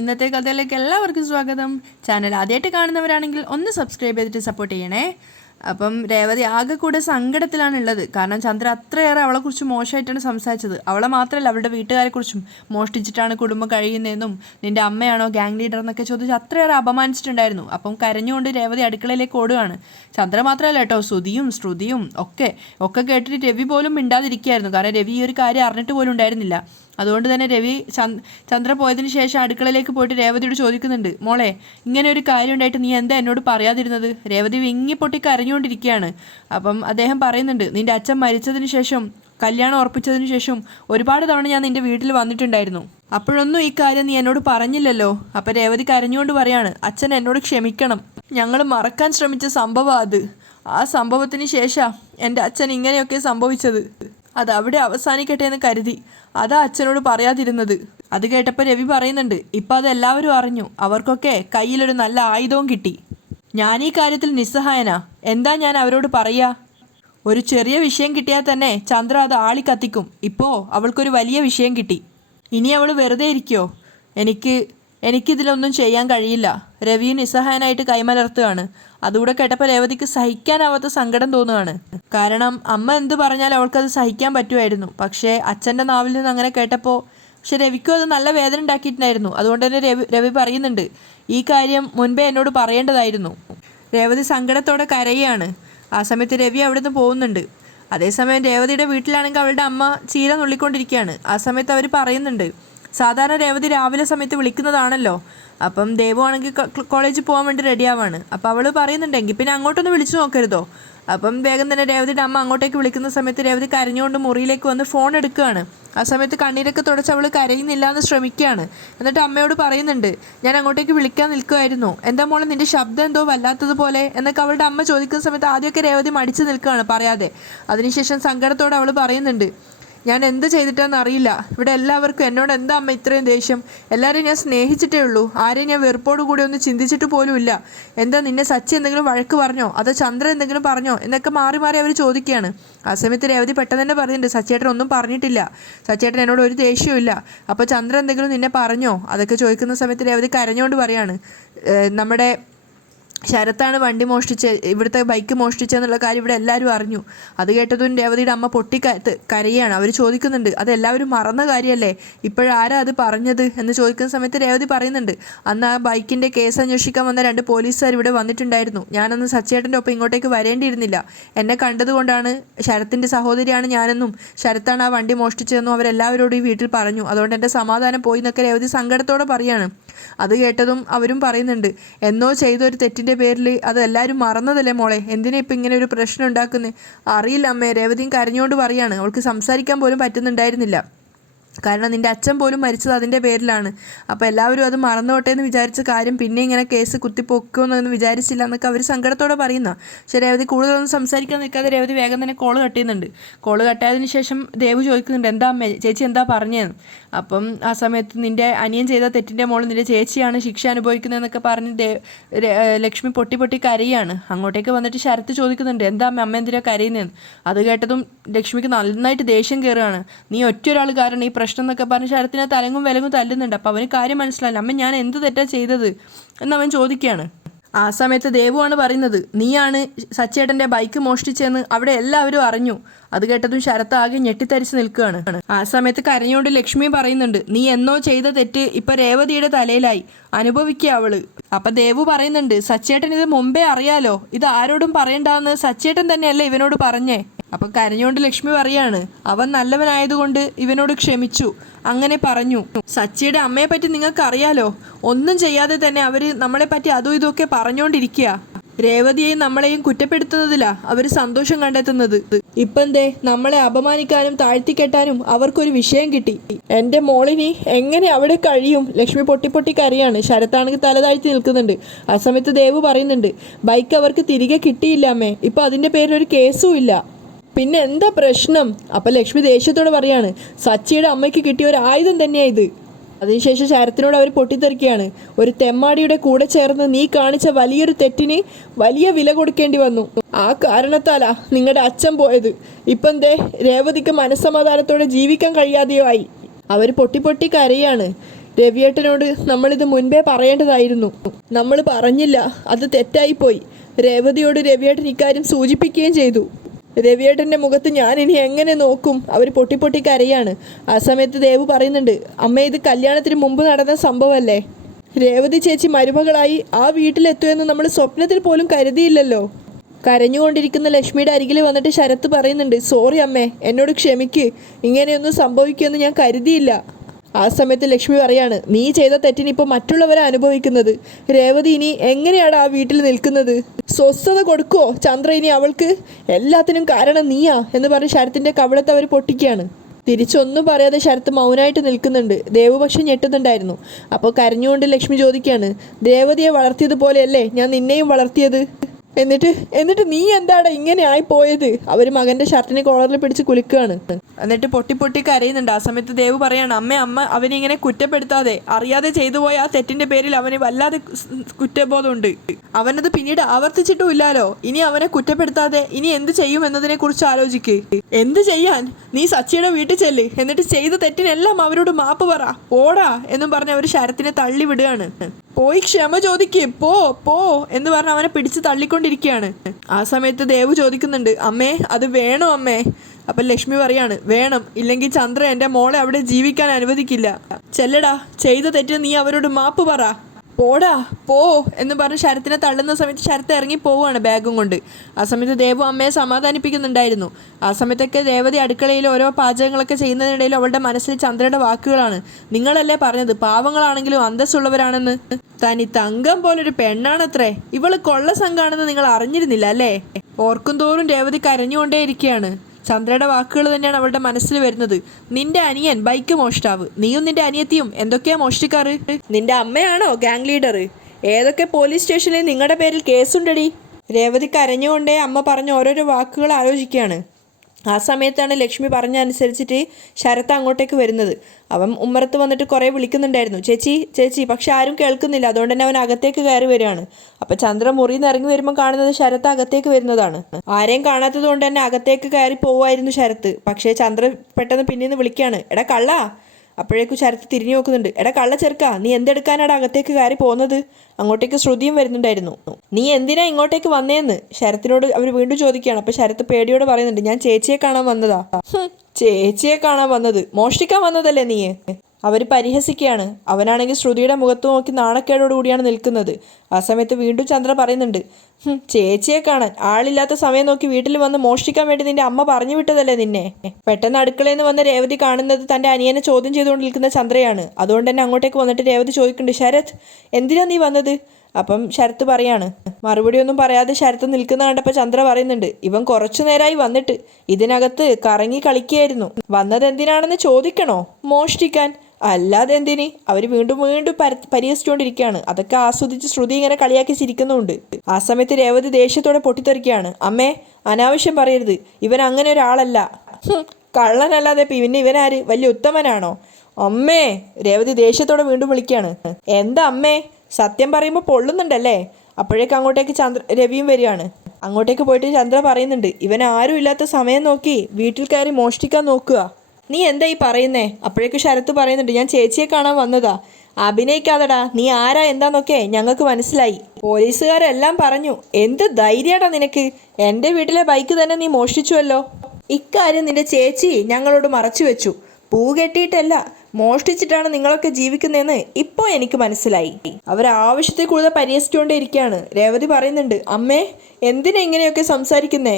ഇന്നത്തെ കഥയിലേക്ക് എല്ലാവർക്കും സ്വാഗതം. ചാനൽ ആദ്യമായിട്ട് കാണുന്നവരാണെങ്കിൽ ഒന്ന് സബ്സ്ക്രൈബ് ചെയ്തിട്ട് സപ്പോർട്ട് ചെയ്യണേ. അപ്പം രേവതി ആകെ കൂടെ സങ്കടത്തിലാണുള്ളത്. കാരണം ചന്ദ്ര അത്രയേറെ അവളെക്കുറിച്ച് മോശമായിട്ടാണ് സംസാരിച്ചത്. അവളെ മാത്രമല്ല, അവളുടെ വീട്ടുകാരെക്കുറിച്ചും മോഷ്ടിച്ചിട്ടാണ് കുടുംബം കഴിയുന്നതെന്നും നിൻ്റെ അമ്മയാണോ ഗ്യാങ് ലീഡർ എന്നൊക്കെ ചോദിച്ച് അത്രയേറെ അപമാനിച്ചിട്ടുണ്ടായിരുന്നു. അപ്പം കരഞ്ഞുകൊണ്ട് രേവതി അടുക്കളയിലേക്ക് ഓടുകയാണ്. ചന്ദ്ര മാത്രമല്ല കേട്ടോ, ശ്രുതിയും ശ്രുതിയും ഒക്കെ കേട്ടിട്ട് രവി പോലും മിണ്ടാതിരിക്കുകയായിരുന്നു. കാരണം രവി ഈ ഒരു കാര്യം അറിഞ്ഞിട്ട് പോലും ഉണ്ടായിരുന്നില്ല. അതുകൊണ്ട് തന്നെ രവി ചന്ദ്ര പോയതിന് ശേഷം അടുക്കളയിലേക്ക് പോയിട്ട് രേവതിയോട് ചോദിക്കുന്നുണ്ട്, മോളെ ഇങ്ങനെ ഒരു കാര്യം ഉണ്ടായിട്ട് നീ എന്താ എന്നോട് പറയാതിരുന്നത്? രേവതി വിങ്ങിപ്പൊട്ടി കരഞ്ഞുകൊണ്ടിരിക്കുകയാണ്. അപ്പം അദ്ദേഹം പറയുന്നുണ്ട്, നിൻ്റെ അച്ഛൻ മരിച്ചതിന് ശേഷം, കല്യാണം ഉറപ്പിച്ചതിന് ശേഷം ഒരുപാട് തവണ ഞാൻ നിൻ്റെ വീട്ടിൽ വന്നിട്ടുണ്ടായിരുന്നു. അപ്പോഴൊന്നും ഈ കാര്യം നീ എന്നോട് പറഞ്ഞില്ലല്ലോ. അപ്പം രേവതി കരഞ്ഞുകൊണ്ട് പറയാണ്, അച്ഛൻ എന്നോട് ക്ഷമിക്കണം, ഞങ്ങൾ മറക്കാൻ ശ്രമിച്ച സംഭവം അത്. ആ സംഭവത്തിന് ശേഷം എൻ്റെ അച്ഛൻ ഇങ്ങനെയൊക്കെ സംഭവിച്ചത്. അത് അവിടെ അവസാനിക്കട്ടെ എന്ന് കരുതി അതാ അച്ഛനോട് പറയാതിരുന്നത്. അത് കേട്ടപ്പോൾ രവി പറയുന്നുണ്ട്, ഇപ്പം അത് എല്ലാവരും അറിഞ്ഞു. അവർക്കൊക്കെ കയ്യിലൊരു നല്ല ആയുധവും കിട്ടി. ഞാൻ ഈ കാര്യത്തിൽ നിസ്സഹായനാ. എന്താ ഞാൻ അവരോട് പറയുക? ഒരു ചെറിയ വിഷയം കിട്ടിയാൽ തന്നെ ചന്ദ്ര അത് ആളി കത്തിക്കും. ഇപ്പോൾ അവൾക്കൊരു വലിയ വിഷയം കിട്ടി. ഇനി അവൾ വെറുതെ ഇരിക്കുമോ? എനിക്കിതിലൊന്നും ചെയ്യാൻ കഴിയില്ല. രവി നിസ്സഹായനായിട്ട് കൈമലർത്തുകയാണ്. അതുകൂടെ കേട്ടപ്പോൾ രേവതിക്ക് സഹിക്കാനാവാത്ത സങ്കടം തോന്നുകയാണ്. കാരണം അമ്മ എന്ത് പറഞ്ഞാലും അവൾക്കത് സഹിക്കാൻ പറ്റുമായിരുന്നു. പക്ഷേ അച്ഛൻ്റെ നാവിൽ നിന്ന് അങ്ങനെ കേട്ടപ്പോൾ രവിക്കും അത് നല്ല വേദന ഉണ്ടാക്കിയിട്ടുണ്ടായിരുന്നു. അതുകൊണ്ട് തന്നെ രവി പറയുന്നുണ്ട്, ഈ കാര്യം മുൻപേ എന്നോട് പറയേണ്ടതായിരുന്നു. രേവതി സങ്കടത്തോടെ കരയുകയാണ്. ആ സമയത്ത് രവി അവിടെ നിന്ന് പോകുന്നുണ്ട്. അതേസമയം രേവതിയുടെ വീട്ടിലാണെങ്കിൽ അവളുടെ അമ്മ ചീര നുള്ളിക്കൊണ്ടിരിക്കുകയാണ്. ആ സമയത്ത് അവർ പറയുന്നുണ്ട്, സാധാരണ രേവതി രാവിലെ സമയത്ത് വിളിക്കുന്നതാണല്ലോ. അപ്പം ദേവു ആണെങ്കിൽ കോളേജിൽ പോകാൻ വേണ്ടി റെഡിയാവാണ്. അപ്പോൾ അവൾ പറയുന്നുണ്ടെങ്കിൽ പിന്നെ അങ്ങോട്ടൊന്ന് വിളിച്ചു നോക്കരുതോ? അപ്പം വേഗം തന്നെ രേവതിയുടെ അമ്മ അങ്ങോട്ടേക്ക് വിളിക്കുന്ന സമയത്ത് രേവതി കരഞ്ഞുകൊണ്ട് മുറിയിലേക്ക് വന്ന് ഫോൺ എടുക്കുകയാണ്. ആ സമയത്ത് കണ്ണീരൊക്കെ തുടച്ച് അവൾ കരയുന്നില്ല എന്ന് ശ്രമിക്കുകയാണ്. എന്നിട്ട് അമ്മയോട് പറയുന്നുണ്ട്, ഞാൻ അങ്ങോട്ടേക്ക് വിളിക്കാൻ നിൽക്കുമായിരുന്നു, എന്താ മോളെ നിൻ്റെ ശബ്ദം എന്തോ വല്ലാത്തതുപോലെ എന്നൊക്കെ അവളുടെ അമ്മ ചോദിക്കുന്ന സമയത്ത് ആദ്യമൊക്കെ രേവതി മടിച്ചു നിൽക്കുകയാണ് പറയാതെ. അതിനുശേഷം സങ്കടത്തോടെ അവൾ പറയുന്നുണ്ട്, ഞാൻ എന്ത് ചെയ്തിട്ടാണെന്ന് അറിയില്ല. ഇവിടെ എല്ലാവർക്കും എന്നോട് എന്താ അമ്മ ഇത്രയും ദേഷ്യം? എല്ലാവരെയും ഞാൻ സ്നേഹിച്ചിട്ടേ ഉള്ളൂ. ആരെയും ഞാൻ വെറുപ്പോടു കൂടി ഒന്ന് ചിന്തിച്ചിട്ട് പോലും ഇല്ല. എന്താ നിന്നെ സച്ചി എന്തെങ്കിലും വഴക്ക് പറഞ്ഞോ അതോ ചന്ദ്ര എന്തെങ്കിലും പറഞ്ഞോ എന്നൊക്കെ മാറി മാറി അവർ ചോദിക്കുകയാണ്. ആ സമയത്ത് രേവതി പെട്ടെന്ന് തന്നെ പറയുന്നുണ്ട്, സച്ചേട്ടൻ ഒന്നും പറഞ്ഞിട്ടില്ല, സച്ചേട്ടൻ എന്നോട് ഒരു ദേഷ്യവും ഇല്ല. അപ്പോൾ ചന്ദ്ര എന്തെങ്കിലും നിന്നെ പറഞ്ഞോ? അതൊക്കെ ചോദിക്കുന്ന സമയത്ത് രേവതി കരഞ്ഞുകൊണ്ട് പറയാണ്, നമ്മുടെ ശരത്താണ് വണ്ടി ഇവിടുത്തെ ബൈക്ക് മോഷ്ടിച്ചെന്നുള്ള കാര്യം ഇവിടെ എല്ലാവരും അറിഞ്ഞു. അത് കേട്ടതും രേവതിയുടെ അമ്മ കരയാണ്. അവർ ചോദിക്കുന്നുണ്ട്, അതെല്ലാവരും മറന്ന കാര്യമല്ലേ, ഇപ്പോഴാരാ അത് പറഞ്ഞത് എന്ന് ചോദിക്കുന്ന സമയത്ത് രേവതി പറയുന്നുണ്ട്, അന്ന് ആ ബൈക്കിൻ്റെ കേസ് അന്വേഷിക്കാൻ വന്ന 2 പോലീസുകാർ ഇവിടെ വന്നിട്ടുണ്ടായിരുന്നു. ഞാനന്ന് സച്ചേട്ടൻ്റെ ഒപ്പം ഇങ്ങോട്ടേക്ക് വരേണ്ടിയിരുന്നില്ല. എന്നെ കണ്ടതുകൊണ്ടാണ്, ശരത്തിൻ്റെ സഹോദരിയാണ് ഞാനെന്നും ശരത്താണ് ആ വണ്ടി മോഷ്ടിച്ചതെന്നും അവരെല്ലാവരോടും ഈ വീട്ടിൽ പറഞ്ഞു. അതുകൊണ്ട് എൻ്റെ സമാധാനം പോയി എന്നൊക്കെ രേവതി സങ്കടത്തോടെ പറയാണ്. അത് കേട്ടതും അവരും പറയുന്നുണ്ട്, എന്നോ ചെയ്തൊരു തെറ്റിൻ്റെ പേരിൽ അത് എല്ലാവരും മറന്നതല്ലേ മോളെ, എന്തിനാ ഇപ്പം ഇങ്ങനെ ഒരു പ്രശ്നം ഉണ്ടാക്കുന്നത്? അറിയില്ല അമ്മേ. രേവതിയും കരഞ്ഞുകൊണ്ട് പറയാണ്. അവൾക്ക് സംസാരിക്കാൻ പോലും പറ്റുന്നുണ്ടായിരുന്നില്ല. കാരണം നിൻ്റെ അച്ഛൻ പോലും മരിച്ചത് അതിൻ്റെ പേരിലാണ്. അപ്പോൾ എല്ലാവരും അത് മറന്നോട്ടെ എന്ന് വിചാരിച്ച കാര്യം പിന്നെ ഇങ്ങനെ കേസ് കുത്തിപ്പൊക്കുമെന്നൊന്നും വിചാരിച്ചില്ല എന്നൊക്കെ അവർ സങ്കടത്തോടെ പറയുന്ന. പക്ഷേ രേവതി കൂടുതലൊന്നും സംസാരിക്കാൻ നിൽക്കാതെ രേവതി വേഗം തന്നെ കോള് കട്ട് ചെയ്യുന്നുണ്ട്. കോള് കട്ടായതിനു ശേഷം ദേവു ചോദിക്കുന്നുണ്ട്, എന്താ അമ്മേ, ചേച്ചി എന്താ പറഞ്ഞതെന്ന്. അപ്പം ആ സമയത്ത് നിൻ്റെ അനിയൻ ചെയ്ത തെറ്റിൻ്റെ മോൾ നിൻ്റെ ചേച്ചിയാണ് ശിക്ഷ അനുഭവിക്കുന്നതെന്നൊക്കെ പറഞ്ഞ് ലക്ഷ്മി പൊട്ടി കരയാണ്. അങ്ങോട്ടേക്ക് വന്നിട്ട് ശരത്ത് ചോദിക്കുന്നുണ്ട്, എന്താ അമ്മ എന്തിനാ കരയുന്നതെന്ന്. അത് കേട്ടതും ലക്ഷ്മിക്ക് നന്നായിട്ട് ദേഷ്യം കയറുകയാണ്. നീ ഒറ്റൊരാൾ കാരണം ഈ പ്രശ്നം എന്നൊക്കെ പറഞ്ഞ് ശരത്തിനെ തലങ്ങും വിലങ്ങും തല്ലുന്നുണ്ട്. അപ്പോൾ അവന് കാര്യം മനസ്സിലായില്ല, അമ്മ ഞാൻ എന്ത് തെറ്റാ ചെയ്തത് എന്നവൻ ചോദിക്കുകയാണ്. ആ സമയത്ത് ദേവുവാണ് പറയുന്നത്, നീയാണ് സച്ചേട്ടൻ്റെ ബൈക്ക് മോഷ്ടിച്ചതെന്ന് അവിടെ എല്ലാവരും അറിഞ്ഞു. അത് കേട്ടതും ശരത്ത് ആകെ ഞെട്ടിത്തരിച്ച് നിൽക്കുകയാണ്. ആ സമയത്ത് കരഞ്ഞുകൊണ്ട് ലക്ഷ്മി പറയുന്നുണ്ട്, നീ എന്നോ ചെയ്ത തെറ്റ് ഇപ്പം രേവതിയുടെ തലയിലായി, അനുഭവിക്കുക അവള്. അപ്പം ദേവു പറയുന്നുണ്ട്, സച്ചേട്ടൻ ഇത് മുമ്പേ അറിയാലോ, ഇത് ആരോടും പറയണ്ടെന്ന് സച്ചേട്ടൻ തന്നെയല്ലേ ഇവനോട് പറഞ്ഞേ. അപ്പം കരഞ്ഞുകൊണ്ട് ലക്ഷ്മി പറയാണ്, അവൻ നല്ലവനായതുകൊണ്ട് ഇവനോട് ക്ഷമിച്ചു, അങ്ങനെ പറഞ്ഞു. സച്ചിയുടെ അമ്മയെ പറ്റി നിങ്ങൾക്ക് അറിയാലോ, ഒന്നും ചെയ്യാതെ തന്നെ അവർ നമ്മളെപ്പറ്റി അതും ഇതുമൊക്കെ പറഞ്ഞുകൊണ്ടിരിക്കുക. രേവതിയെയും നമ്മളെയും കുറ്റപ്പെടുത്തുന്നതിലാ അവർ സന്തോഷം കണ്ടെത്തുന്നത്. ഇപ്പം ദേ നമ്മളെ അപമാനിക്കാനും താഴ്ത്തിക്കെട്ടാനും അവർക്കൊരു വിഷയം കിട്ടി. എൻ്റെ മോളിനി എങ്ങനെ അവിടെ കഴിയും? ലക്ഷ്മി പൊട്ടി കരയാണ്. ശരത്താണെങ്കിൽ തല താഴ്ത്തി നിൽക്കുന്നുണ്ട്. ആ സമയത്ത് ദേവു പറയുന്നുണ്ട്, ബൈക്ക് അവർക്ക് തിരികെ കിട്ടിയില്ല അമ്മേ, ഇപ്പം അതിൻ്റെ പേരിൽ ഒരു കേസും ഇല്ല. പിന്നെ എന്താ പ്രശ്നം? അപ്പം ലക്ഷ്മി ദേഷ്യത്തോടെ പറയാണ്, സച്ചിയുടെ അമ്മയ്ക്ക് കിട്ടിയ ഒരു ആയുധം തന്നെയാണ് ഇത്. അതിനുശേഷം ശരത്തിനോട് അവർ പൊട്ടിത്തെറിക്കുകയാണ്, ഒരു തെമ്മാടിയുടെ കൂടെ ചേർന്ന് നീ കാണിച്ച വലിയൊരു തെറ്റിന് വലിയ വില കൊടുക്കേണ്ടി വന്നു. ആ കാരണത്താലാ നിങ്ങളുടെ അച്ഛൻ പോയത്. ഇപ്പം ദേ രേവതിക്ക് മനസ്സമാധാനത്തോടെ ജീവിക്കാൻ കഴിയാതെയോ ആയി. അവർ പൊട്ടി കരയാണ്. രവിയേട്ടനോട് നമ്മളിത് മുൻപേ പറയേണ്ടതായിരുന്നു. നമ്മൾ പറഞ്ഞില്ല, അത് തെറ്റായിപ്പോയി. രേവതിയോട് രവിയേട്ടൻ ഇക്കാര്യം സൂചിപ്പിക്കുകയും ചെയ്തു. രവിയേട്ടൻ്റെ മുഖത്ത് ഞാൻ ഇനി എങ്ങനെ നോക്കും? അവർ പൊട്ടി കരയാണ്. ആ സമയത്ത് ദേവു പറയുന്നുണ്ട്, അമ്മ ഇത് കല്യാണത്തിന് മുമ്പ് നടന്ന സംഭവമല്ലേ? രേവതി ചേച്ചി മരുമകളായി ആ വീട്ടിലെത്തുമെന്ന് നമ്മൾ സ്വപ്നത്തിൽ പോലും കരുതിയില്ലല്ലോ. കരഞ്ഞുകൊണ്ടിരിക്കുന്ന ലക്ഷ്മിയുടെ അരികിൽ വന്നിട്ട് ശരത്ത് പറയുന്നുണ്ട്, സോറി അമ്മേ, എന്നോട് ക്ഷമിക്ക്, ഇങ്ങനെയൊന്നും സംഭവിക്കുമെന്ന് ഞാൻ കരുതിയില്ല. ആ സമയത്ത് ലക്ഷ്മി പറയാണ്, നീ ചെയ്ത തെറ്റിന് ഇപ്പോൾ മറ്റുള്ളവരെ അനുഭവിക്കുന്നത്. രേവതി ഇനി എങ്ങനെയാണ് ആ വീട്ടിൽ നിൽക്കുന്നത്? സ്വസ്ഥത കൊടുക്കുവോ ചന്ദ്ര ഇനി അവൾക്ക്? എല്ലാത്തിനും കാരണം നീയാ എന്ന് പറഞ്ഞ് ശരത്തിൻ്റെ കവിളത്ത് അവർ പൊട്ടിക്കുകയാണ്. തിരിച്ചൊന്നും പറയാതെ ശരത്ത് മൗനമായിട്ട് നിൽക്കുന്നുണ്ട്. ദേവു പക്ഷെ ഞെട്ടുന്നുണ്ടായിരുന്നു. അപ്പോൾ കരഞ്ഞുകൊണ്ട് ലക്ഷ്മി ചോദിക്കുകയാണ്, രേവതിയെ വളർത്തിയതുപോലെയല്ലേ ഞാൻ നിന്നെയും വളർത്തിയത്? എന്നിട്ട് നീ എന്താണ് ഇങ്ങനെ ആയി പോയത്? അവർ മകൻ്റെ ഷർട്ടിനെ കോളറിൽ പിടിച്ച് കുലുക്കുകയാണ്. എന്നിട്ട് പൊട്ടി കരയുന്നുണ്ട്. ആ സമയത്ത് ദേവ് പറയാണ്, അമ്മ അവനിങ്ങനെ കുറ്റപ്പെടുത്താതെ, അറിയാതെ ചെയ്തു പോയ ആ തെറ്റിൻ്റെ പേരിൽ അവന് വല്ലാതെ കുറ്റബോധമുണ്ട്. അവനത് പിന്നീട് ആവർത്തിച്ചിട്ടുമില്ലല്ലോ. ഇനി അവനെ കുറ്റപ്പെടുത്താതെ ഇനി എന്ത് ചെയ്യും എന്നതിനെ കുറിച്ച് ആലോചിക്ക്. എന്ത് ചെയ്യാൻ? നീ സച്ചിയുടെ വീട്ടിൽ ചെല്ല്, എന്നിട്ട് ചെയ്ത തെറ്റിനെല്ലാം അവരോട് മാപ്പ് പറ, ഓടാ എന്നും പറഞ്ഞ് അവർ ശരത്തിനെ തള്ളി വിടുകയാണ്. പോയി ക്ഷമ ചോദിക്ക്, പോ എന്ന് പറഞ്ഞ് അവനെ പിടിച്ച് തള്ളിക്കൊണ്ടിരിക്കുകയാണ്. ആ സമയത്ത് ദേവു ചോദിക്കുന്നുണ്ട്, അമ്മേ അത് വേണോ അമ്മേ? അപ്പം ലക്ഷ്മി പറയാണ്, വേണം, ഇല്ലെങ്കിൽ ചന്ദ്ര എൻ്റെ മോളെ അവിടെ ജീവിക്കാൻ അനുവദിക്കില്ല. ചെല്ലടാ, ചെയ്ത തെറ്റിന് നീ അവരോട് മാപ്പ് പറ, പോ എന്ന് പറഞ്ഞ് ശരത്തിനെ തള്ളുന്ന സമയത്ത് ശരത്ത് ഇറങ്ങി പോവുകയാണ് ബാഗും കൊണ്ട്. ആ സമയത്ത് ദേവു അമ്മയെ സമാധാനിപ്പിക്കുന്നുണ്ടായിരുന്നു. ആ സമയത്തൊക്കെ രേവതി അടുക്കളയിൽ ഓരോ പാചകങ്ങളൊക്കെ ചെയ്യുന്നതിനിടയിൽ അവളുടെ മനസ്സിൽ ചന്ദ്രയുടെ വാക്കുകളാണ്, നിങ്ങളല്ലേ പറഞ്ഞത് പാവങ്ങളാണെങ്കിലും അന്തസ്സുള്ളവരാണെന്ന്? തനി തങ്കം പോലൊരു പെണ്ണാണത്രേ, ഇവള് കൊള്ള സംഘാണെന്ന് നിങ്ങൾ അറിഞ്ഞിരുന്നില്ല അല്ലേ? ഓർക്കും തോറും രേവതി കരഞ്ഞുകൊണ്ടേയിരിക്കുകയാണ്. ചന്ദ്രയുടെ വാക്കുകൾ തന്നെയാണ് അവളുടെ മനസ്സിൽ വരുന്നത്. നിന്റെ അനിയൻ ബൈക്ക് മോഷ്ടാവ്, നീയും നിന്റെ അനിയത്തിയും എന്തൊക്കെയാ മോഷ്ടിക്കാറ്? നിന്റെ അമ്മയാണോ ഗാങ് ലീഡർ? ഏതൊക്കെ പോലീസ് സ്റ്റേഷനിൽ നിങ്ങളുടെ പേരിൽ കേസുണ്ടടി? രേവതി കരഞ്ഞുകൊണ്ടേ അമ്മ പറഞ്ഞ ഓരോരോ വാക്കുകൾ ആലോചിക്കുകയാണ്. ആ സമയത്താണ് ലക്ഷ്മി പറഞ്ഞ അനുസരിച്ചിട്ട് ശരത്ത് അങ്ങോട്ടേക്ക് വരുന്നത്. അവൻ ഉമ്മറത്ത് വന്നിട്ട് കുറേ വിളിക്കുന്നുണ്ടായിരുന്നു, ചേച്ചി, പക്ഷെ ആരും കേൾക്കുന്നില്ല. അതുകൊണ്ട് തന്നെ അവൻ അകത്തേക്ക് കയറി വരികയാണ്. അപ്പം ചന്ദ്ര മുറിയിൽ നിന്ന് ഇറങ്ങി വരുമ്പോൾ കാണുന്നത് ശരത്ത് അകത്തേക്ക് വരുന്നതാണ്. ആരെയും കാണാത്തത് കൊണ്ട് തന്നെ അകത്തേക്ക് കയറി പോവായിരുന്നു ശരത്ത്. പക്ഷേ ചന്ദ്ര പെട്ടെന്ന് പിന്നിൽ നിന്ന് വിളിക്കുകയാണ്, എടാ കള്ളാ. അപ്പോഴേക്കും ശരത്ത് തിരിഞ്ഞു നോക്കുന്നുണ്ട്, എടാ കള്ള ചെറുക്കാ, നീ എന്തെടുക്കാനാണ് അകത്തേക്ക് കയറി പോകുന്നത്? അങ്ങോട്ടേക്ക് ശ്രുതിയും വരുന്നുണ്ടായിരുന്നു. നീ എന്തിനാ ഇങ്ങോട്ടേക്ക് വന്നേന്ന് ശരത്തിനോട് അവർ വീണ്ടും ചോദിക്കുകയാണ്. അപ്പോൾ ശരത്ത് പേടിയോട് പറയുന്നുണ്ട്, ഞാൻ ചേച്ചിയെ കാണാൻ വന്നതാ. ചേച്ചിയെ കാണാൻ വന്നത്? മോഷ്ടിക്കാൻ വന്നതല്ലേ നീ? അവർ പരിഹസിക്കുകയാണ്. അവനാണെങ്കിൽ ശ്രുതിയുടെ മുഖത്ത് നോക്കി നാണക്കേടോടുകൂടിയാണ് നിൽക്കുന്നത്. ആ സമയത്ത് വീണ്ടും ചന്ദ്ര പറയുന്നുണ്ട്, ചേച്ചിയെ കാണാൻ ആളില്ലാത്ത സമയം നോക്കി വീട്ടിൽ വന്ന് മോഷ്ടിക്കാൻ വേണ്ടി നിന്റെ അമ്മ പറഞ്ഞു വിട്ടതല്ലേ നിന്നെ? പെട്ടെന്ന് അടുക്കളയിൽ നിന്ന് വന്ന രേവതി കാണുന്നത് തൻ്റെ അനിയനെ ചോദ്യം ചെയ്തുകൊണ്ട് നിൽക്കുന്ന ചന്ദ്രയാണ്. അതുകൊണ്ട് തന്നെ അങ്ങോട്ടേക്ക് വന്നിട്ട് രേവതി ചോദിക്കുന്നുണ്ട്, ശരത് എന്തിനാ നീ വന്നത്? അപ്പം ശരത്ത് പറയാണ്. മറുപടിയൊന്നും പറയാതെ ശരത്ത് നിൽക്കുന്ന കണ്ടപ്പോൾ ചന്ദ്ര പറയുന്നുണ്ട്, ഇവൻ കുറച്ചു നേരമായി വന്നിട്ട് ഇതിനകത്ത് കറങ്ങി കളിക്കുകയായിരുന്നു. വന്നത് എന്തിനാണെന്ന് ചോദിക്കണോ? മോഷ്ടിക്കാൻ, അല്ലാതെ എന്തിന്? അവർ വീണ്ടും പരിഹസിച്ചുകൊണ്ടിരിക്കുകയാണ്. അതൊക്കെ ആസ്വദിച്ച് ശ്രുതി ഇങ്ങനെ കളിയാക്കി ചിരിക്കുന്നുണ്ട്. ആ സമയത്ത് രേവതി ദേഷ്യത്തോടെ പൊട്ടിത്തെറിക്കുകയാണ്, അമ്മേ അനാവശ്യം പറയരുത്, ഇവൻ അങ്ങനെ ഒരാളല്ല. കള്ളനല്ലാതെ പിന്നെ ഇവനാര്? വലിയ ഉത്തമനാണോ? അമ്മേ, രേവതി ദേഷ്യത്തോടെ വീണ്ടും വിളിക്കുകയാണ്. എന്താ അമ്മേ, സത്യം പറയുമ്പോൾ പൊള്ളുന്നുണ്ടല്ലേ? അപ്പോഴേക്കും അങ്ങോട്ടേക്ക് രവിയും വരികയാണ്. അങ്ങോട്ടേക്ക് പോയിട്ട് ചന്ദ്ര പറയുന്നുണ്ട്, ഇവൻ ആരും ഇല്ലാത്ത സമയം നോക്കി വീട്ടിൽ കയറി മോഷ്ടിക്കാൻ നോക്കുക. നീ എന്താ ഈ പറയുന്നേ? അപ്പോഴേക്കും ശരത്ത് പറയുന്നുണ്ട്, ഞാൻ ചേച്ചിയെ കാണാൻ വന്നതാ. അഭിനയിക്കാതെടാ, നീ ആരാ എന്താന്നൊക്കെ ഞങ്ങൾക്ക് മനസ്സിലായി. പോലീസുകാരെല്ലാം പറഞ്ഞു. എന്ത് ധൈര്യടാ നിനക്ക്? എൻ്റെ വീട്ടിലെ ബൈക്ക് തന്നെ നീ മോഷ്ടിച്ചുവല്ലോ. ഇക്കാര്യം നിന്റെ ചേച്ചി ഞങ്ങളോട് മറച്ചു വെച്ചു. പൂ കെട്ടിയിട്ടല്ല, മോഷ്ടിച്ചിട്ടാണ് നിങ്ങളൊക്കെ ജീവിക്കുന്നതെന്ന് ഇപ്പോൾ എനിക്ക് മനസ്സിലായി. അവർ ആവശ്യത്തിൽ കൂടുതൽ പരിഹസിച്ചുകൊണ്ടേയിരിക്കുകയാണ്. രേവതി പറയുന്നുണ്ട്, അമ്മേ എന്തിനാ ഇങ്ങനെയൊക്കെ സംസാരിക്കുന്നേ?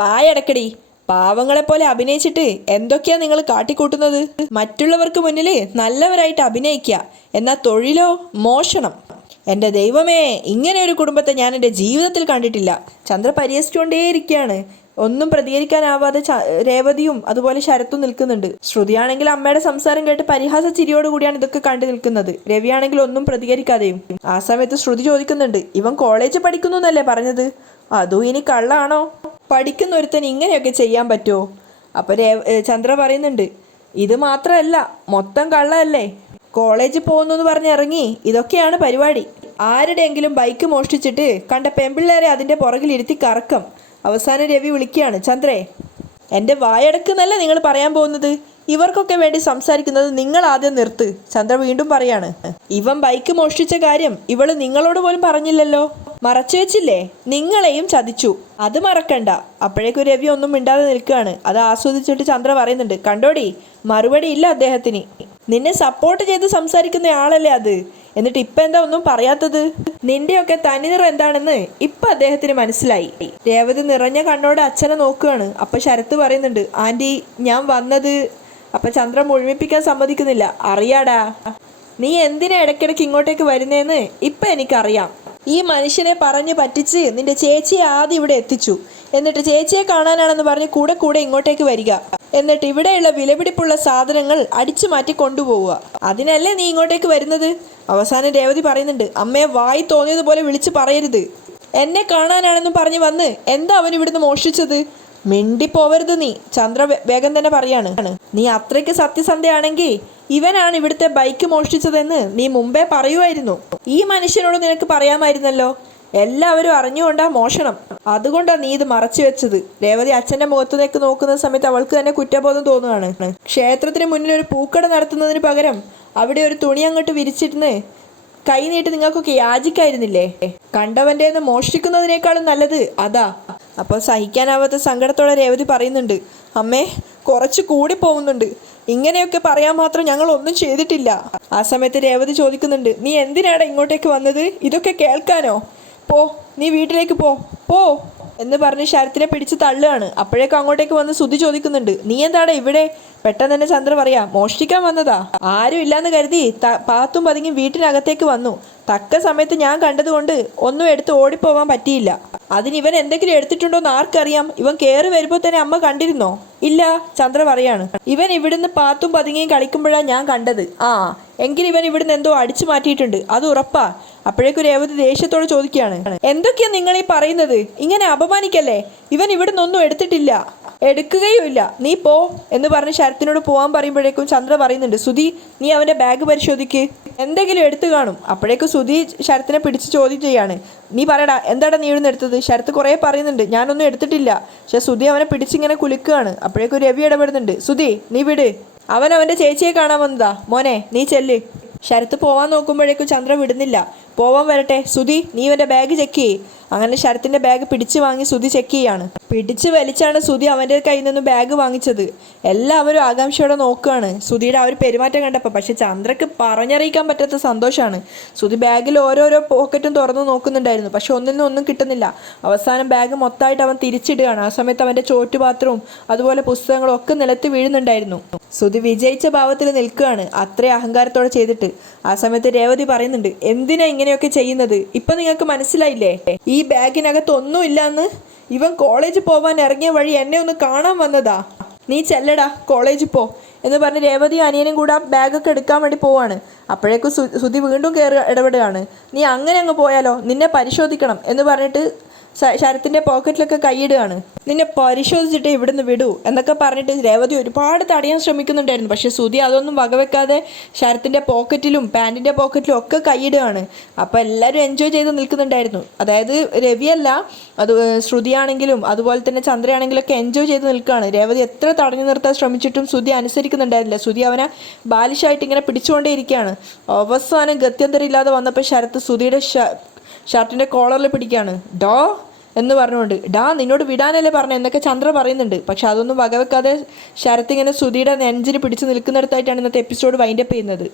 വായടക്കടി. പാവങ്ങളെപ്പോലെ അഭിനയിച്ചിട്ട് എന്തൊക്കെയാ നിങ്ങൾ കാട്ടിക്കൂട്ടുന്നത്? മറ്റുള്ളവർക്ക് മുന്നിൽ നല്ലവരായിട്ട് അഭിനയിക്കുക, എന്നാൽ തൊഴിലോ മോഷണം. എൻ്റെ ദൈവമേ, ഇങ്ങനെ ഒരു കുടുംബത്തെ ഞാൻ എൻ്റെ ജീവിതത്തിൽ കണ്ടിട്ടില്ല. ചന്ദ്ര പരിഹസിച്ചുകൊണ്ടേയിരിക്കുകയാണ്. ഒന്നും പ്രതികരിക്കാനാവാതെ രേവതിയും അതുപോലെ ശരത്തും നിൽക്കുന്നുണ്ട്. ശ്രുതിയാണെങ്കിൽ അമ്മയുടെ സംസാരം കേട്ട് പരിഹാസ ചിരിയോടുകൂടിയാണ് ഇതൊക്കെ കണ്ടു നിൽക്കുന്നത്. രവിയാണെങ്കിൽ ഒന്നും പ്രതികരിക്കാതെയും. ആ സമയത്ത് ശ്രുതി ചോദിക്കുന്നുണ്ട്, ഇവൻ കോളേജ് പഠിക്കുന്നു എന്നല്ലേ പറഞ്ഞത്? അതും ഇനി കള്ളാണോ? പഠിക്കുന്ന ഒരുത്തൻ ഇങ്ങനെയൊക്കെ ചെയ്യാൻ പറ്റുമോ? അപ്പോൾ ചന്ദ്ര പറയുന്നുണ്ട്, ഇത് മാത്രമല്ല, മൊത്തം കള്ളല്ലേ. കോളേജിൽ പോകുന്നു എന്ന് പറഞ്ഞ് ഇറങ്ങി ഇതൊക്കെയാണ് പരിപാടി. ആരുടെയെങ്കിലും ബൈക്ക് മോഷ്ടിച്ചിട്ട് കണ്ട പെൺപിള്ളേരെ അതിൻ്റെ പുറകിലിരുത്തി കറക്കം. അവസാനം രവി വിളിക്കുകയാണ്, ചന്ദ്രേ എൻ്റെ വായടക്കുന്നല്ല നിങ്ങൾ പറയാൻ പോകുന്നത്. ഇവർക്കൊക്കെ വേണ്ടി സംസാരിക്കുന്നത് നിങ്ങൾ ആദ്യം നിർത്ത്. ചന്ദ്ര വീണ്ടും പറയാണ്, ഇവൻ ബൈക്ക് മോഷ്ടിച്ച കാര്യം ഇവള് നിങ്ങളോട് പോലും പറഞ്ഞില്ലല്ലോ, മറച്ചു വെച്ചില്ലേ, നിങ്ങളെയും ചതിച്ചു, അത് മറക്കണ്ട. അപ്പോഴേക്കും രവി ഒന്നും മിണ്ടാതെ നിൽക്കുകയാണ്. അത് ആസ്വദിച്ചിട്ട് ചന്ദ്ര പറയുന്നുണ്ട്, കണ്ടോടി, മറുപടി ഇല്ല അദ്ദേഹത്തിന്. നിന്നെ സപ്പോർട്ട് ചെയ്ത് സംസാരിക്കുന്ന ആളല്ലേ അത്, എന്നിട്ട് ഇപ്പൊ എന്താ ഒന്നും പറയാത്തത്? നിന്റെയൊക്കെ തനിനിറം എന്താണെന്ന് ഇപ്പൊ അദ്ദേഹത്തിന് മനസ്സിലായി. രേവതി നിറഞ്ഞ കണ്ണോടെ അച്ഛനെ നോക്കുകയാണ്. അപ്പൊ ശരത്ത് പറയുന്നുണ്ട്, ആന്റി ഞാൻ വന്നത്. അപ്പൊ ചന്ദ്ര മുഴുമിപ്പിക്കാൻ സമ്മതിക്കുന്നില്ല. അറിയാടാ, നീ എന്തിനാ ഇടയ്ക്കിടയ്ക്ക് ഇങ്ങോട്ടേക്ക് വരുന്നേന്ന് ഇപ്പൊ എനിക്കറിയാം. ഈ മനുഷ്യനെ പറഞ്ഞ് പറ്റിച്ച് നിന്റെ ചേച്ചിയെ ആദ്യം ഇവിടെ എത്തിച്ചു, എന്നിട്ട് ചേച്ചിയെ കാണാനാണെന്ന് പറഞ്ഞ് കൂടെ കൂടെ ഇങ്ങോട്ടേക്ക് വരിക, എന്നിട്ട് ഇവിടെയുള്ള വിലപിടിപ്പുള്ള സാധനങ്ങൾ അടിച്ചു മാറ്റി കൊണ്ടുപോവുക. അതിനല്ലേ നീ ഇങ്ങോട്ടേക്ക് വരുന്നത്? അവസാനം രേവതി പറയുന്നുണ്ട്, അമ്മയെ വായി തോന്നിയതുപോലെ വിളിച്ച് പറയരുത്. എന്നെ കാണാനാണെന്നും പറഞ്ഞ് വന്ന് എന്താ അവൻ ഇവിടുന്ന് മോഷ്ടിച്ചത്? മിണ്ടിപ്പോവരുത് നീ. ചന്ദ്ര വേഗം തന്നെ പറയാണ്, നീ അത്രയ്ക്ക് സത്യസന്ധയാണെങ്കിൽ ഇവനാണ് ഇവിടുത്തെ ബൈക്ക് മോഷ്ടിച്ചതെന്ന് നീ മുമ്പേ പറയുമായിരുന്നു. ഈ മനുഷ്യനോട് നിനക്ക് പറയാമായിരുന്നല്ലോ. എല്ലാവരും അറിഞ്ഞുകൊണ്ടാ മോഷണം, അതുകൊണ്ടാ നീ ഇത് മറച്ചു വെച്ചത്. രേവതി അച്ഛൻ്റെ മുഖത്തേക്ക് നോക്കുന്ന സമയത്ത് അവൾക്ക് തന്നെ കുറ്റബോധം തോന്നുകയാണ്. ക്ഷേത്രത്തിന് മുന്നിൽ ഒരു പൂക്കട നടത്തുന്നതിന് പകരം അവിടെ ഒരു തുണി അങ്ങോട്ട് വിരിച്ചിരുന്ന് കൈ നീട്ടി നിങ്ങൾക്കൊക്കെ യാചിക്കായിരുന്നില്ലേ? കണ്ടവൻ്റെന്ന് മോഷ്ടിക്കുന്നതിനേക്കാളും നല്ലത് അതാ. അപ്പോൾ സഹിക്കാനാവാത്ത സങ്കടത്തോടെ രേവതി പറയുന്നുണ്ട്, അമ്മേ കുറച്ച് കൂടി പോകുന്നുണ്ട്, ഇങ്ങനെയൊക്കെ പറയാൻ മാത്രം ഞങ്ങൾ ഒന്നും ചെയ്തിട്ടില്ല. ആ സമയത്ത് രേവതി ചോദിക്കുന്നുണ്ട്, നീ എന്തിനാടാ ഇങ്ങോട്ടേക്ക് വന്നത്? ഇതൊക്കെ കേൾക്കാനോ? പോ, നീ വീട്ടിലേക്ക് പോ പോ എന്ന് പറഞ്ഞ് ശരത്തിനെ പിടിച്ച് തള്ളുകയാണ്. അപ്പോഴേക്കും അങ്ങോട്ടേക്ക് വന്ന് ശ്രുതി ചോദിക്കുന്നുണ്ട്, നീ എന്താടാ ഇവിടെ? പെട്ടെന്ന് തന്നെ ചന്ദ്ര പറയാ, മോഷ്ടിക്കാൻ വന്നതാ. ആരും ഇല്ലാന്ന് കരുതി പാത്തും പതുങ്ങി വീട്ടിനകത്തേക്ക് വന്നു. തക്ക സമയത്ത് ഞാൻ കണ്ടതുകൊണ്ട് ഒന്നും എടുത്ത് ഓടിപ്പോവാൻ പറ്റിയില്ല. അതിന് ഇവൻ എന്തെങ്കിലും എടുത്തിട്ടുണ്ടോന്ന് ആർക്കറിയാം? ഇവൻ കയറി വരുമ്പോൾ തന്നെ അമ്മ കണ്ടിരുന്നോ? ഇല്ല, ചന്ദ്ര പറയാണ്. ഇവൻ ഇവിടുന്ന് പാത്തും പതുങ്ങിയും കളിക്കുമ്പോഴാണ് ഞാൻ കണ്ടത്. ആ എങ്കിൽ ഇവൻ ഇവിടുന്ന് എന്തോ അടിച്ചു മാറ്റിയിട്ടുണ്ട്, അത് ഉറപ്പാ. അപ്പോഴേക്കും രേവതി ദേഷ്യത്തോടെ ചോദിക്കുകയാണ്, എന്തൊക്കെയാ നിങ്ങൾ ഈ പറയുന്നത്? ഇങ്ങനെ അപമാനിക്കല്ലേ. ഇവൻ ഇവിടുന്ന് ഒന്നും എടുത്തിട്ടില്ല, എടുക്കുകയുമില്ല. നീ പോ എന്ന് പറഞ്ഞ് ശരത്തിനോട് പോകാൻ പറയുമ്പോഴേക്കും ചന്ദ്ര പറയുന്നുണ്ട്, സുധി നീ അവൻ്റെ ബാഗ് പരിശോധിക്ക്, എന്തെങ്കിലും എടുത്തു കാണും. അപ്പോഴേക്കും സുധി ശരത്തിനെ പിടിച്ച് ചോദ്യം ചെയ്യാണ്, നീ പറയടാ, എന്താടാ നീ ഇവിടുന്ന് എടുത്തത്? ശരത്ത് കുറേ പറയുന്നുണ്ട്, ഞാനൊന്നും എടുത്തിട്ടില്ല. പക്ഷെ സുധി അവനെ പിടിച്ചിങ്ങനെ കുലുക്കുകയാണ്. അപ്പോഴേക്കും രവി ഇടപെടുന്നുണ്ട്, സുധി നീ വിട്, അവൻ അവൻ്റെ ചേച്ചിയെ കാണാൻ വന്നതാ, മോനെ നീ ചെല്ല്. ശരത്ത് പോവാൻ നോക്കുമ്പോഴേക്കും ചന്ദ്ര വിടുന്നില്ല. പോവാൻ വരട്ടെ, സുധി നീ ഇവൻ്റെ ബാഗ് ചെക്ക് ചെയ്യ്. അങ്ങനെ ശരത്തിൻ്റെ ബാഗ് പിടിച്ച് വാങ്ങി സുധി ചെക്ക് ചെയ്യാണ്. പിടിച്ച് വലിച്ചാണ് സുധി അവൻ്റെ കയ്യിൽ നിന്ന് ബാഗ് വാങ്ങിച്ചത്. എല്ലാവരും ആകാംക്ഷയോടെ നോക്കുകയാണ് സുധിയുടെ ആ ഒരു പെരുമാറ്റം കണ്ടപ്പോൾ. പക്ഷെ ചന്ദ്രക്ക് പറഞ്ഞറിയിക്കാൻ പറ്റാത്ത സന്തോഷമാണ്. സുധി ബാഗിൽ ഓരോരോ പോക്കറ്റും തുറന്ന് നോക്കുന്നുണ്ടായിരുന്നു, പക്ഷെ ഒന്നിൽ നിന്നും ഒന്നും കിട്ടുന്നില്ല. അവസാനം ബാഗ് മൊത്തമായിട്ട് അവൻ തിരിച്ചിടുകയാണ്. ആ സമയത്ത് അവൻ്റെ ചോറ്റുപാത്രവും അതുപോലെ പുസ്തകങ്ങളും ഒക്കെ നിലത്ത് വീഴുന്നുണ്ടായിരുന്നു. സുധി വിജയിച്ച ഭാവത്തിൽ നിൽക്കുകയാണ്, അത്ര അഹങ്കാരത്തോടെ ചെയ്തിട്ട്. ആ സമയത്ത് രേവതി പറയുന്നുണ്ട്, എന്തിനാ ഇങ്ങനെയൊക്കെ ചെയ്യുന്നത്? ഇപ്പൊ നിങ്ങൾക്ക് മനസ്സിലായില്ലേ ഈ ബാഗിനകത്ത് ഒന്നും ഇല്ലാന്ന്? ഇവൻ കോളേജിൽ പോവാൻ ഇറങ്ങിയ വഴി എന്നെ ഒന്ന് കാണാൻ വന്നതാ. നീ ചെല്ലടാ, കോളേജിൽ പോ എന്ന് പറഞ്ഞ് രേവതിയും അനിയനും കൂടെ ആ ബാഗൊക്കെ എടുക്കാൻ വേണ്ടി പോവാണ്. അപ്പോഴേക്കും സുധി വീണ്ടും കയറി ഇടപെടുകയാണ്. നീ അങ്ങനെ അങ്ങ് പോയാലോ, നിന്നെ പരിശോധിക്കണം എന്ന് പറഞ്ഞിട്ട് ശരത്തിൻ്റെ പോക്കറ്റിലൊക്കെ കൈയിടുകയാണ്. നിന്നെ പരിശോധിച്ചിട്ട് ഇവിടുന്ന് വിടൂ എന്നൊക്കെ പറഞ്ഞിട്ട് രേവതി ഒരുപാട് തടയാൻ ശ്രമിക്കുന്നുണ്ടായിരുന്നു. പക്ഷേ സുധി അതൊന്നും വകവെക്കാതെ ശരത്തിൻ്റെ പോക്കറ്റിലും പാൻറ്റിൻ്റെ പോക്കറ്റിലും ഒക്കെ കൈയിടുകയാണ്. അപ്പോൾ എല്ലാവരും എൻജോയ് ചെയ്ത് നിൽക്കുന്നുണ്ടായിരുന്നു. അതായത് രവിയല്ല, അത് ശ്രുതിയാണെങ്കിലും അതുപോലെ തന്നെ ചന്ദ്രയാണെങ്കിലും ഒക്കെ എൻജോയ് ചെയ്ത് നിൽക്കുകയാണ്. രേവതി എത്ര തടഞ്ഞു നിർത്താൻ ശ്രമിച്ചിട്ടും സുധി അനുസരിക്കുന്നുണ്ടായിരുന്നില്ല. സുധി അവനെ ബാലിഷായിട്ട് ഇങ്ങനെ പിടിച്ചുകൊണ്ടേ ഇരിക്കുകയാണ്. അവസാനം ഗത്യന്തരം ഇല്ലാതെ വന്നപ്പോൾ ശരത്ത് സുധിയുടെ ഷർട്ടിൻ്റെ കോളറിൽ പിടിക്കുകയാണ്. ഡോ എന്ന് പറഞ്ഞുകൊണ്ട്, ഡാ നിന്നോട് വിടാനല്ലേ പറഞ്ഞു എന്നൊക്കെ ചന്ദ്ര പറയുന്നുണ്ട്. പക്ഷെ അതൊന്നും വകവെക്കാതെ ശരത്ത് ഇങ്ങനെ സുധിയുടെ നെഞ്ചിന് പിടിച്ച് നിൽക്കുന്നിടത്തായിട്ടാണ് ഇന്നത്തെ എപ്പിസോഡ് വൈൻഡപ്പ് ചെയ്യുന്നത്.